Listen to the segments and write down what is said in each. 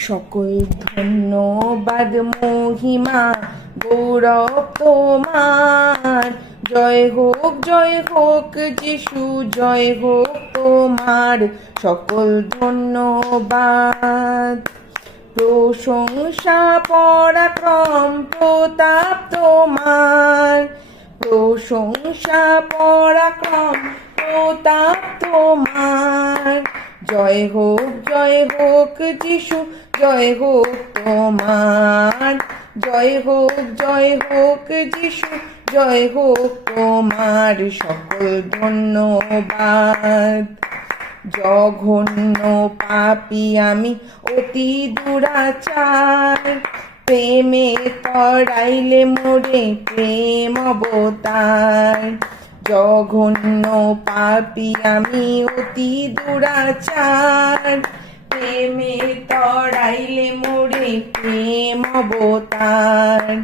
সকল ধন্যবাদ মহিমা গৌরব তোমার। জয় হোক যিশু, জয় হোক তোমার। সকল ধন্যবাদ। প্রশংসা পরাক্রম প্রতাপ তোমার। প্রশংসা পরাক্রম প্রতাপ তোমার। জয় হোক যিশু, জয় হোক তোমার। জয় হোক যিশু, জয় হোক তোমার। সকল ধন্যবাদ। জঘন্য পাপী আমি অতি দুরাচার, প্রেমে তরাইলে মোরে প্রেম অবতার। জঘন্য পাপী আমি অতি দুরাচার, প্রেমে তরাইলে মোরে প্রেম অবতার।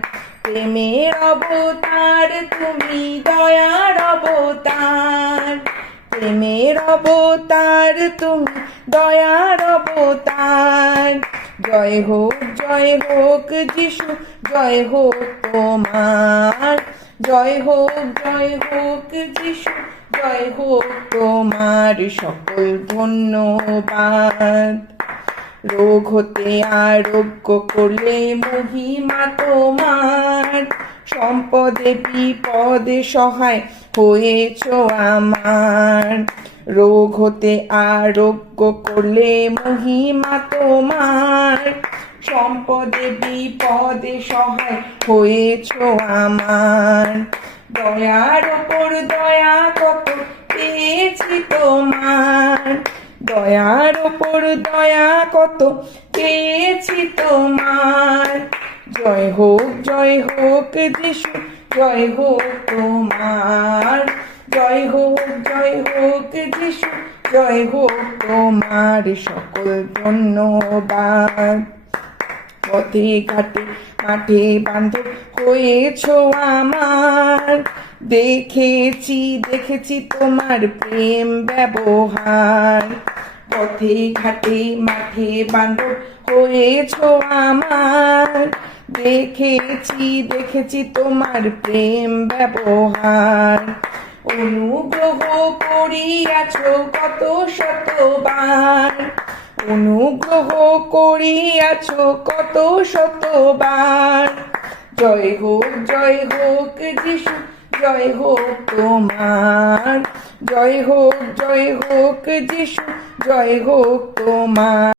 প্রেমের অবতার তুমি, দয়ার অবতার। প্রেমের অবতার তুমি, দয়ার অবতার। জয় হোক যিশু, জয় হোক তোমার। জয় হোক যিশু, জয় হোক তোমার। সকল ধন্যবাদ। রোগ হতে আরোগ্য করলে মহিমা তোমার। সম্পদে বিপদে সহায় হয়েছ আমার। রোগ হতে আরোগ্য করলে মহিমা তোমার। সম্পদে বিপদে সহায় হয়েছ আমার। দয়ার ওপর দয়া কত পেয়েছি তোমার। দয়ার ওপর দয়া কত পেয়েছি তোমার। জয় হোক যিশু, জয় হোক তোমার। জয় হোক যিশু, জয় হোক তোমার। সকল ধন্যবাদ। পথে ঘাটে মাঠে বান্ধব হয়েছ আমার। দেখেছি তোমার প্রেম ব্যবহার। পথে ঘাটে মাঠে বান্ধব হয়েছ আমার। দেখেছি তোমার প্রেম ব্যবহার। অনুগ্রহ করিয়াছ কত শতবার। অনুগ্রহ করিয়াছ কত শতবার। জয় হোক যিশু, জয় হোক তোমার। জয় হোক যিশু, জয় হোক তোমার।